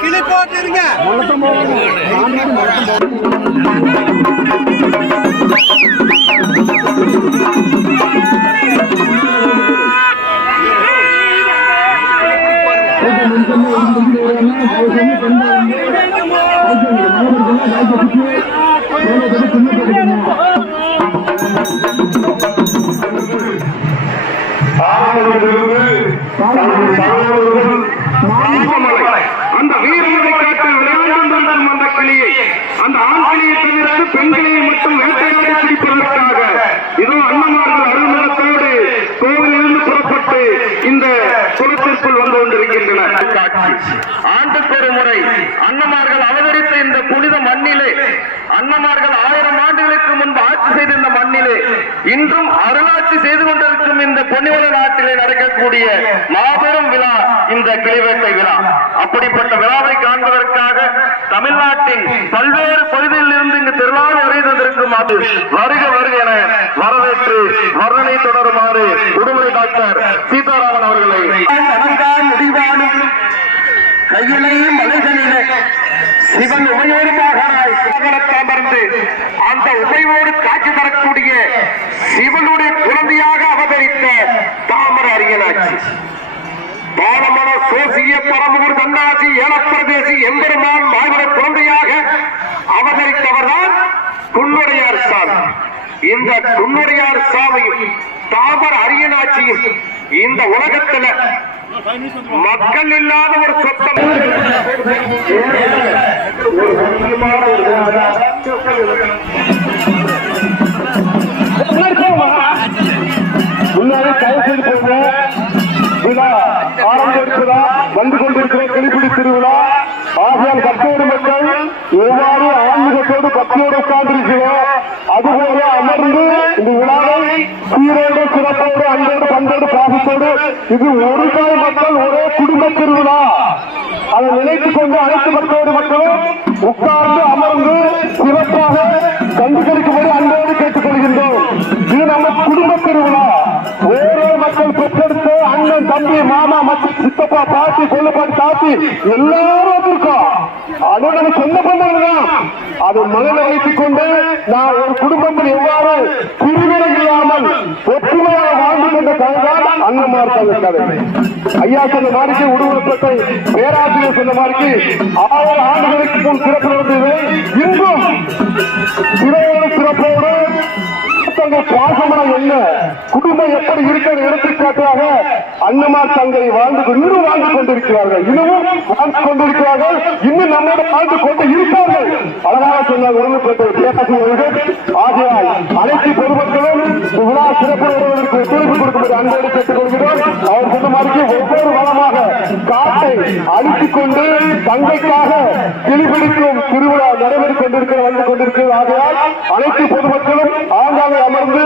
கிளி போட்டுருங்க அந்த காட்சி ஆண்டுக்கு ஒரு முறை அண்ணமார்கள் அவதரித்த இந்த புனித மண்ணிலே அண்ணமார்கள் ஆயிரம் ஆண்டுகளுக்கு முன்பு ஆட்சி செய்த இந்த மண்ணிலே இன்றும் அருளாட்சி செய்து கொண்டிருக்கும் இந்த பொன்னிவள நாட்டிலே நடக்கக்கூடிய மாபெரும் விழா இந்த கிளிவேட்டை விழா. அப்படிப்பட்ட விழாவை காண்பதற்காக தமிழ்நாட்டின் பல்வேறு பகுதியில் இருந்து இங்கு திருநாள் வரைந்திருக்கும் அது வருக வருக என வரவேற்று வர்ணனை தொடருமாறு உடுமலை டாக்டர் சீதாராமன் அவர்களை கையிலையும் மலைகளிலே சிவன் உமையோடு மகனாய் அமர்ந்து அந்த உமையோடு காட்சி தரக்கூடிய சிவனுடைய குழந்தையாக அவதரித்த தாமர அரியனாட்சி பாலமன சோசிய பரமூர் தன்னாசி ஏலப்பிரதேசி எம்பெருமான் மாவீர குழந்தையாக அவதரித்தவர்தான் குன்னுடையார் சாமி. இந்த குன்னுடையார் சாமியும் தாமர அரியனாட்சியும் இந்த உலகத்துல மக்கள் இல்லாத ஒரு சொத்தம் முன்னாடி கைசெல் போங்க. விழா ஆரம்பிக்கிறதா வந்து கொண்டிருக்கிற கிளிப்பிடி திருவிழா. ஆகியால் கத்தோடு மக்கள் எவ்வாறு ஆன்மீகத்தோடு பக்தியோடு உட்கார்ந்திருக்கிறோம். அதுபோல அமர்ந்து இந்த விழாவை சீரோடு சிறப்போடு அன்போடு பண்போடு பாசத்தோடு இது ஒரு கால மக்கள் ஒரே குடும்ப திருவிழா. அதை நினைத்துக் கொண்டு அனைத்து மக்களோடு மக்களும் உட்கார்ந்து அமர்ந்து சிறப்பாக கண்டுகளிக்கும்படி மற்றும் சித்தப்பா பாட்டி கொள்ளுப்பாட்டி தாத்தி எல்லாரும் இருக்கோம் அது நம்ம சொந்த பந்தங்கள் அது மனதில் வைத்துக் கொண்டு நான் ஒரு குடும்பத்தில் எவ்வாறு பிரிவினை இல்லாமல் ஒற்றுமையாக வாழ்ந்து கொண்ட கதைதான் அண்ணமார் கதை ஐயா சொன்ன மாதிரிக்கு உருவப்பட்டை பேராசிரியர் சொன்ன மாதிரிக்கு ஆயிரம் ஆண்டுகளுக்கு முன் சிறப்பு நடந்தது. இன்றும் சிறையோடு சிறப்போடு குடும்பம் எப்படி இருக்கிற எடுத்துக்காட்டாக அண்ணமார் தங்கை வாழ்ந்து இன்னும் வாழ்ந்து கொண்டிருக்கிறார்கள். இன்னமும் வாழ்ந்து கொண்டிருக்கிறார்கள். இன்னும் நம்மோடு வாழ்ந்து கொண்டு இருப்பார்கள். அழகாக சொன்னார் உடம்புப்பட்ட பேராசிரியர்கள் ஆகையால் அனைத்து பொதுமக்களும் இந்த விழா சிறப்பு வருவதற்கு ஒத்துழைப்பு கொடுக்கும்படி அன்போடு கேட்டுக்கொள்கிறோம். அவர் சொன்ன மாதிரி ஒவ்வொரு வளமாக காட்டை அழித்துக் கொண்டு தங்கைக்காக கிளிபிடிக்கும் திருவிழா நடைபெற்றுக் கொண்டிருக்கிற வந்து கொண்டிருக்கிறது. ஆகையால் அனைத்து பொதுமக்களும் ஆங்காங்கே அமர்ந்து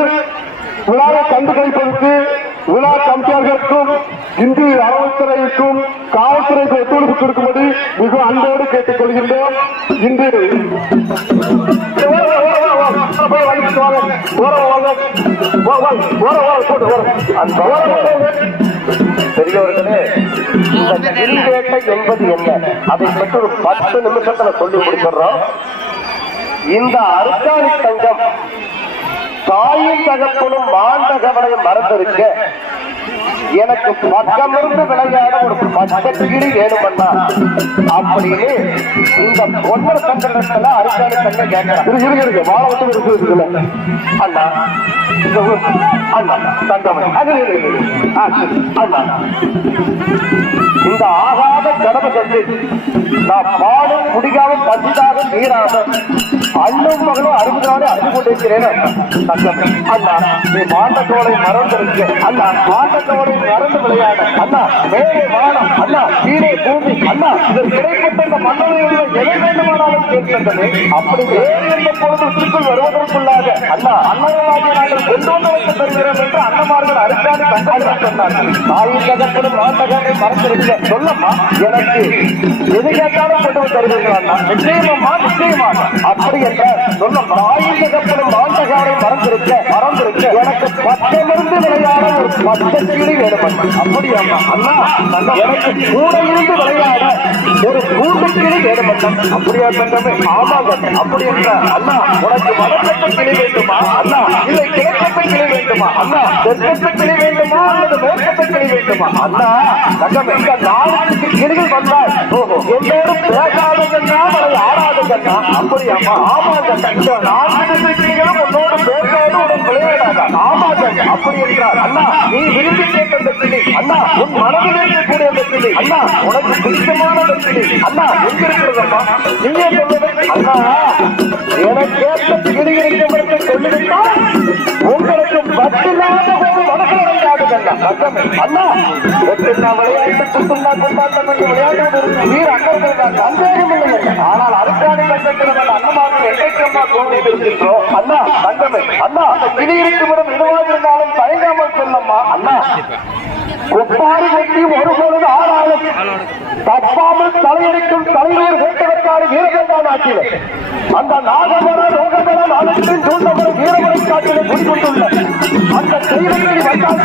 விழாவை கண்டு கழிப்பதற்கு விழா கமிட்டியாளர்களுக்கும் இந்து அறவுத்துறைக்கும் காவல்துறைக்கு ஒத்துழைப்பு கொடுக்கும்படி மிக அன்போடு கேட்டுக் கொள்கின்றோம் இன்று அந்த பெரியவர்களே இந்த கிரிவேட்டை என்பது என்ன? அதை பற்றி ஒரு பத்து நிமிஷத்துல சொல்லி கொடுத்துறோம் இந்த அர்கானி தங்கம் தாயும் தகப்பனும் மாண்டகவனை மறந்திருக்க எனக்கு பக்கமிருந்து விளையாட ஒரு பச்சை கிளி வேணுமண்ணா? அப்படின்னு இந்த பொன்னர் சங்கடத்துல அருக்காணி தங்கம் கேட்கிறேன். இருக்கு வாழ வந்து இருக்குதுல அண்ணா அண்ணா தங்கமணி. அது அண்ணா. இந்த ஆகாத கடமை கண்டு நான் பாடும் குடிக்காம பசிதாக நீராக அண்ணும் மகளும் அறுபதாறு அறுந்து கொண்டிருக்கிறேன். தங்கமணி. அண்ணா நீ மாட்டத்தோலை மறந்திருக்க அண்ணா மாட்டத்தோலை மறந்து விளையாட. அண்ணா மேலே வானம். அண்ணா கீழே பூமி. அண்ணா இதற்கு கிடைப்பட்ட இந்த மன்னரையில் எதை வேண்டுமானாலும் கேட்கின்றனே அப்படி வேறு எந்த பொழுது உச்சிக்குள் வருவதற்குள்ளாக அண்ணா அண்ணனாகிய நாங்கள் கொண்டு வந்து வைத்து தருகிறோம் என்று அண்ணமார்கள் அருக்காடி கண்டாடி சொன்னார்கள். தாயின் தகப்படும் மாட்டகனை மறந்திருக்க சொல்லம்மா எனக்கு எது கேட்டாலும் கொண்டு வந்து தருவீர்கள் நிச்சயமா நிச்சயமா. அப்படி என்ற சொல்லம் தாயின் தகப்படும் மாட்டகாரை மறந்திருக்க மறந்திருக்க எனக்கு பச்சமிருந்து விளையாட ஒரு பச்சை கிளி வேணும் அப்படியா அண்ணா, எனக்கு கூட இருந்து விளையாட ஒரு கூட்டு கிளி வேணும் அண்ணா. அப்படியா தங்கமே ஆமாங்க அப்படி என்றால் அண்ணா உனக்கு வடக்கட்ட கிளி வேண்டுமா? அண்ணா இல்லை கிழக்கட்ட கிளி வேண்டுமா? அண்ணா தெற்கட்ட கிளி வேண்டுமா? அல்லது மேற்கட்ட கிளி வேண்டுமா? அண்ணா தங்கம் எங்க நாளுக்கு கிளிகள் வந்தால் எல்லோரும் என்னோடு பேசாததுன்னா அதை ஆடாததுன்னா அப்படியாம்மா ஆமாங்க இந்த நான்கு கிளிகளும் உன்னோடு பேசாது உடன் விளையாடாதா? ஆமாங்க அப்படி என்றால் அண்ணா நீ விரும்பி கேட்ட அந்த கிளி. அண்ணா உன் மனதில் இருக்கக்கூடிய அந்த கிளி. அண்ணா உனக்கு பிடித்தமான அந்த கிளி எங்க இருக்கிறதம்மா நீயே சொல்லுவது அண்ணா எனக்கு சொல்லிவிட்டால் உங்களுக்கு பத்தில்லாத ஒரு மனசு அண்ணா வெட்டுனா விளையாட்டு குத்துனா கொண்டாட்டம் என்று விளையாட்டு நீர் ஆனால் அரசாணி கட்டத்தில் அண்ணமார்கள் எல்லைக்கம்மா தோன்றியிருக்கின்றோம் அண்ணா தங்கமே அண்ணா அந்த கிளி இருக்குமிடம் எதுவாக இருந்தாலும் தயங்காமல் சொல்லம்மா. அண்ணா ஒப்பாறு வெட்டி ஒரு பொழுது ஆறாலும் தப்பாமல் தலையடிக்கும் தலைவர் வேட்டவர்காடு வீரகண்டான் ஆட்சியில். அந்த நாகமர ரோகமர நாளத்தின் தூண்டமர வீரமரை காட்டிலே குடிக்கொண்டுள்ள அந்த தெய்வங்களை வந்தால்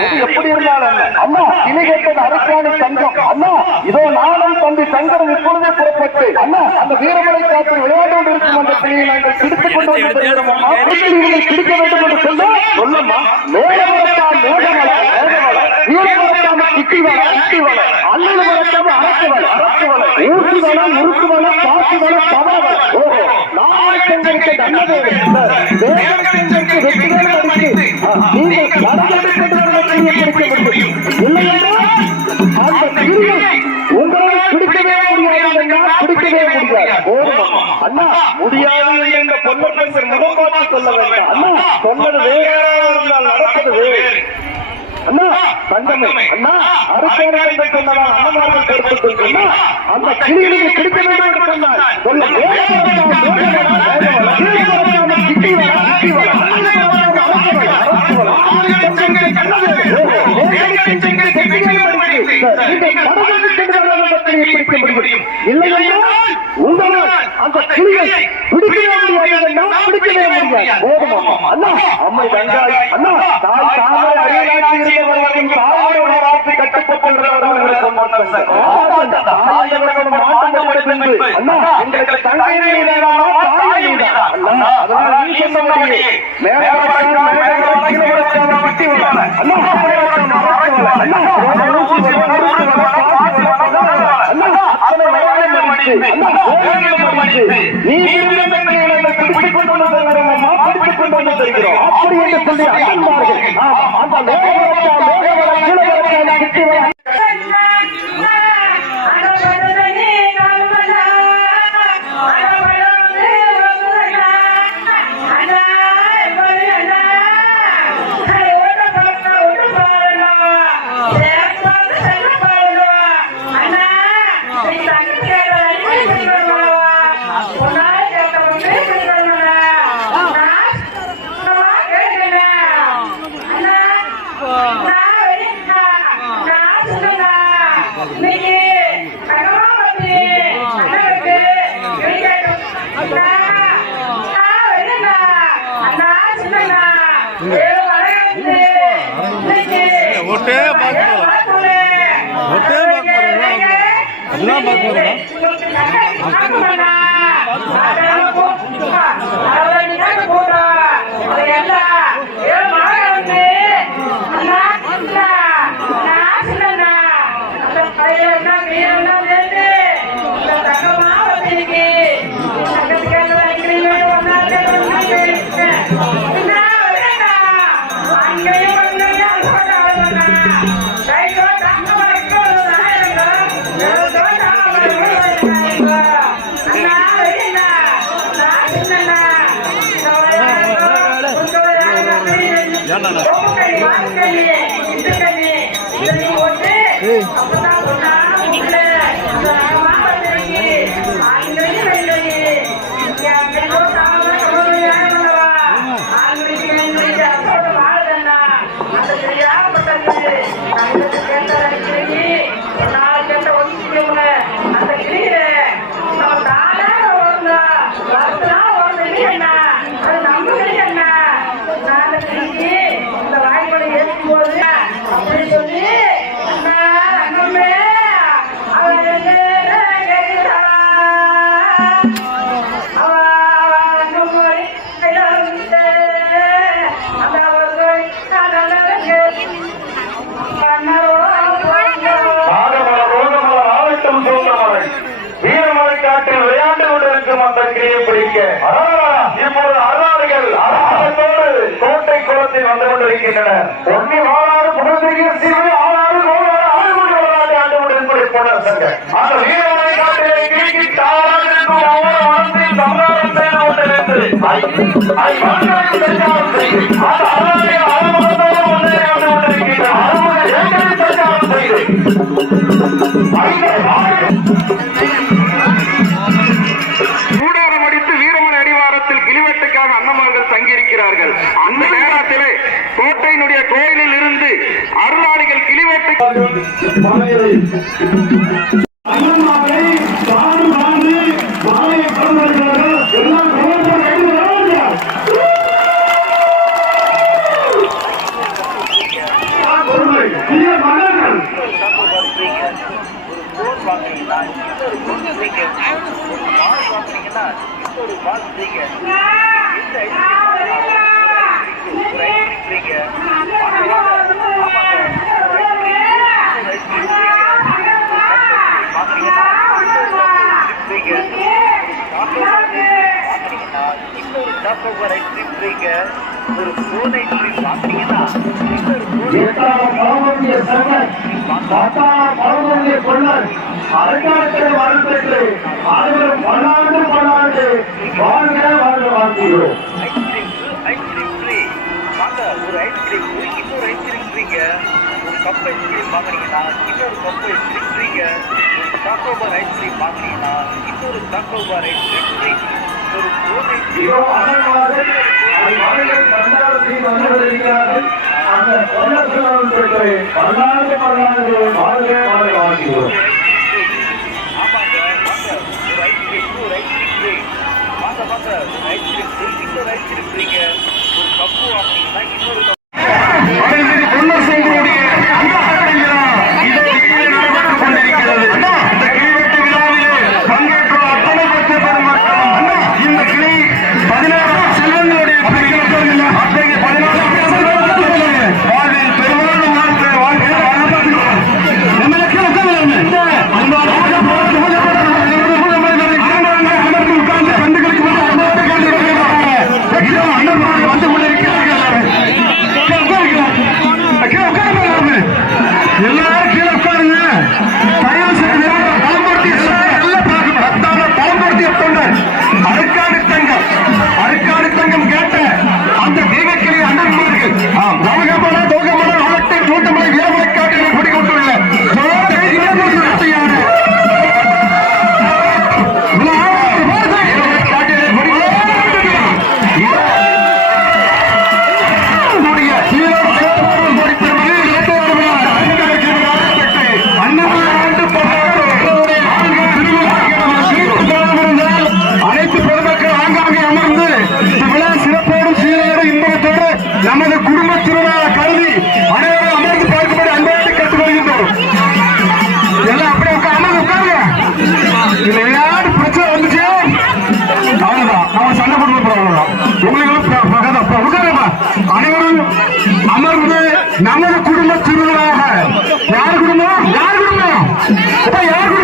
இது எப்படி இருந்தாலும்? அண்ணா இனி கேட்டது அரசாணி தங்கம் அண்ணா இதோ நானும் தம்பி சங்கரன் இப்பொழுதே புறப்பட்டு அண்ணா அந்த வீரமலை காற்று விளையாடோடு இருக்கும் அந்த பிள்ளையை நாங்கள் பிடித்துக் கொண்டு வந்து பிடிக்க வேண்டும் என்று சொல்ல. சொல்லம்மா. மேலமரத்தால் மேகமலை மேகமலை அல்லது அரசுவலை ஊர்த்துவலை உருக்குவலை காசுவலை பவளவலை ஓஹோ நாளை நல்லது செங்கலுக்கு வெற்றிகள் அடித்து முடியாது என்ற பொன்னப்பன் பார்த்து சொல்ல வேண்டாம். அண்ணா சொன்னது வேற. இருந்தால் நடப்பது வேறு. அண்ணா தங்கமே அண்ணா அறுப்பேன் என்று சொன்னதால் அண்ணமார்கள் அண்ணா அந்த கிளியை பிடிக்க வேண்டும் என்று சொன்னார் சொல்ல அந்த கிளியை பிடிக்கவே முடியாது பிடிக்கவே முடியாது போதுமா அண்ணா அம்மை தங்காய் அண்ணா தாய் தாமரை அரியலாட்சி இருந்தவர்களும் தாயோட உணராட்சி கட்டுப்பட்டுள்ளவர்களும் அண்ணா வயதிலும் மடித்து நீ விரும்பிய தருகிறோம் வந்து தருகிறோம் அப்படி என்று சொல்லி அண்ணன்மார்கள் அந்த கிட்டி போதும்? ஒன்று இருக்கின்றன ஒன்னே ஆளாறு புகழ்பெரிய சிவனை ஆளாறு நூறாறு ஆறு கோடி வரலாறு ஆண்டு உடன்படி போனார் சங்க அந்த வீரனை காட்டிலே கிழக்கி தாராக நின்று அவர் மனத்தில் சம்ராஜம் செய்து கொண்டு நின்று அதை மனதிற்கு பிரச்சாரம் செய்து. அது அவருடைய அலமரத்தோடு ஒன்றே ஆண்டு கொண்டிருக்கின்ற அறுபது ஏக்கரை பிரச்சாரம் செய்து. ஐந்து மலையை சொல்லுங்க ஒரு ஐஸ்கிரீம் இன்னொரு ஐஸ்கிரீம் ஃப்ரீங்க ஒரு கப் ஐஸ்கிரீம் வாங்குறீங்கன்னா இன்னொரு கப் ஐஸ்கிரீம் ஃப்ரீங்க ஒரு சாக்கோபார் ஐஸ்கிரீம் வாங்குறீங்கன்னா இன்னொரு Choco Bar ice cream free ஒரு கோன் ஐஸ்கிரீம் அந்த நீங்கள் ஒரு கப்பு வாங்கினீங்கன்னா இன்னொரு Academy அமர்ந்து நமது குடும்ப திருவிழாக யார் குடும்பம்? யார் குடும்பம்? இப்ப யார் குடும்பம்?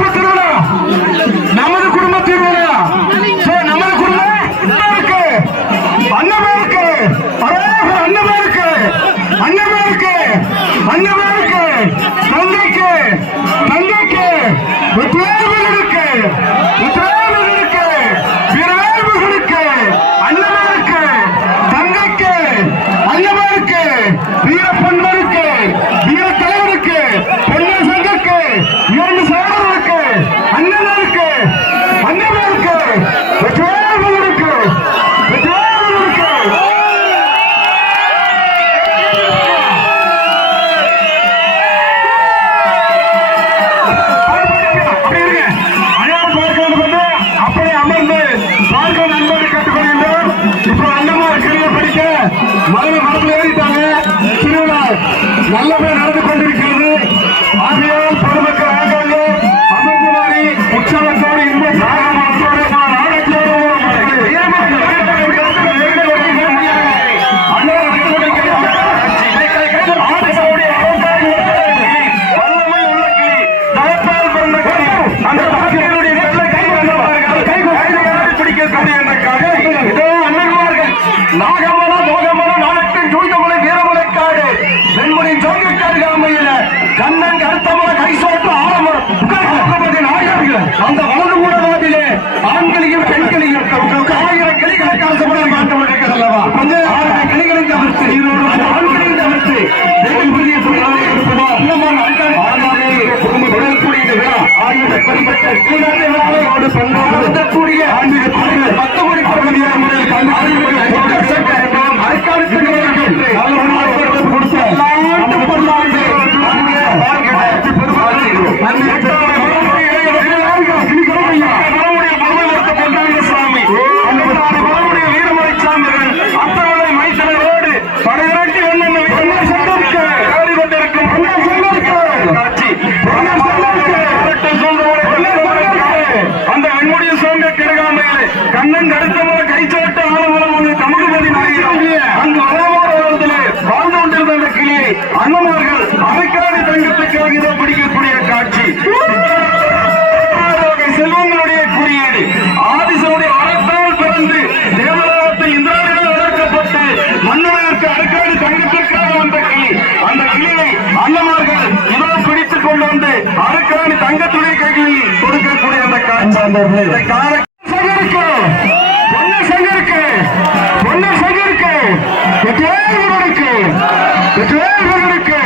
நாகமன மோகமன நாட்டின் சூழ்ந்தமலை காடு வெண்முனின் சோங்கிக்காடு கிராமையில் கண்ணன் கருத்தமல கை சோட்டு ஆரம்பம் அந்த வலது ஊடகத்திலே ஆண்களையும் பெண்களையும் ஆயிரம் கிளிகளுக்கு அரசு மாற்றம் அல்லவா? ஆயிரம் கிளிகளையும் தவிர்த்து இருபது ஆண்களையும் தவிர்த்து தேவைக்குரிய சூழ்நிலை இருப்பதா இல்லமான ஆண்டாமே குடும்ப விழக்கூடிய விழா ஆயிரம் பண்பட்ட கீழே விழாவை ஒரு பண்பாடு கூடிய ஆண்டு கொடுத்த வந்து அறுக்காணி தங்கத்துடைய கைகளில் கொடுக்கக்கூடிய அந்த காட்சி. வெற்றிவேல் முருகனுக்கு! வெற்றிவேல் முருகனுக்கு!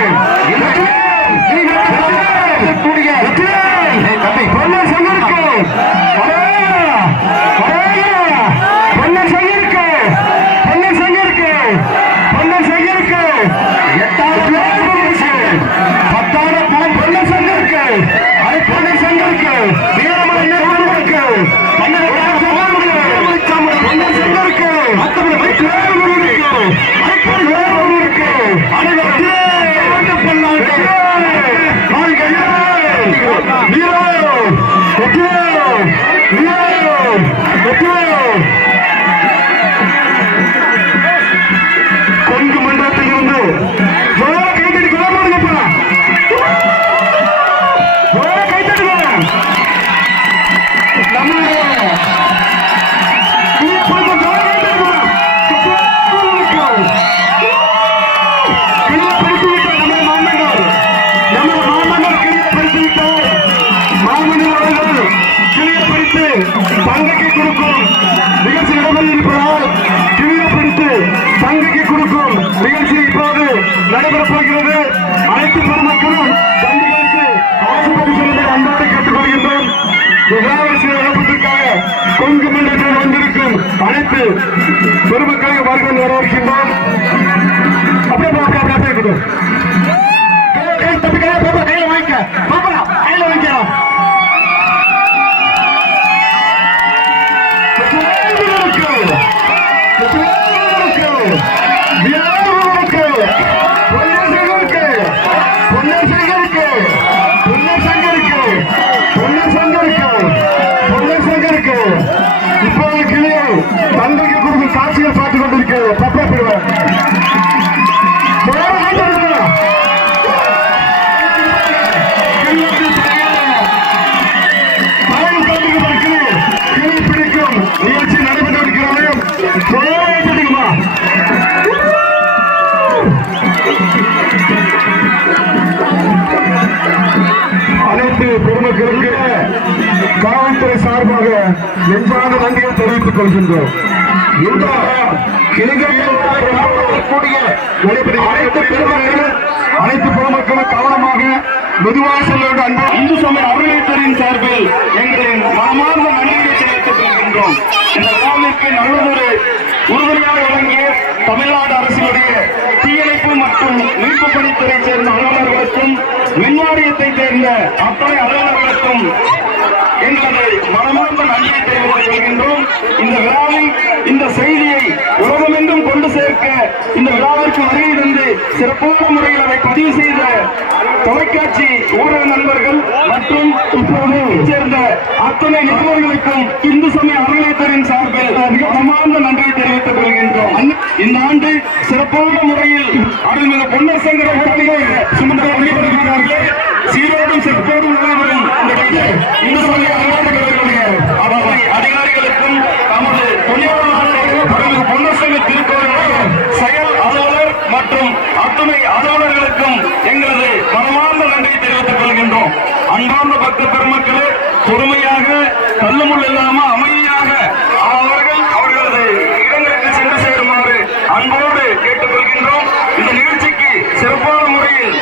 நடைபெறப் போகிறது அனைத்து பொதுமக்களும் பள்ளிகளுக்கு ஆசிரியர் செல்வதை அன்பாக கேட்டுக்கொள்கின்றோம். விழாவரசியத்திற்காக கொங்கு மண்டலத்தில் வந்திருக்கும் அனைத்து பெருமக்களை வருகை வரவேற்கின்றோம். அப்படியே அப்படியே அப்படியே. நன்றியை தெரிவித்துக் கொள்கின்றோம். இந்த கூடிய அனைத்து பெருமக்கள் அனைத்து பொதுமக்களும் கவனமாக மெதுவாக செல்ல வேண்டும் அன்பு இந்து சமய அறநிலையத்துறையின் சார்பில் எங்களின் மனமார்ந்த நன்றியை தெரிவித்துக் கொள்கின்றோம். இந்த விழாவிற்கு நல்லதொரு உறுதுணையாக வழங்கிய தமிழ்நாடு அரசினுடைய தீயணைப்பு மற்றும் மீட்பு பணித்துறை சேர்ந்த அலுவலர்களுக்கும் மின்வாரியத்தை சேர்ந்த அத்தனை அலுவலர்கள் எங்களது மனமார்ந்த நன்றியை தெரிவித்துக் கொள்கின்றோம் இந்த விழாவில் இந்த செய்தியை உலகமெங்கும் கொண்டு சேர்க்க இந்த விழாவிற்கு வருகை தந்து சிறப்பான முறையில் அதை பதிவு செய்த தொலைக்காட்சி ஊடக நண்பர்கள் மற்றும் இப்போது சேர்ந்த அத்தனை நிபுணர்களுக்கும் இந்து சமய அறநிலையத்துறையின் சார்பில் மனமார்ந்த நன்றியை தெரிவித்துக் கொள்கின்றோம். இந்த ஆண்டு சிறப்பான முறையில் அருள்மிகு பொன்னர் சங்கர சுமந்த வெளிப்படுகிறார்கள் சீரோடும் சிறப்போடும் நிலவரும் அன்பார்ந்த பக்த பெருமக்களே பொறுமையாக தள்ளுமுள் இல்லாம அமைதியாக அவர்கள் அவர்களது இடங்களுக்கு சென்று சேருமாறு அன்போடு கேட்டுக்கொள்கின்றோம். இந்த நிகழ்ச்சிக்கு சிறப்பான முறையில்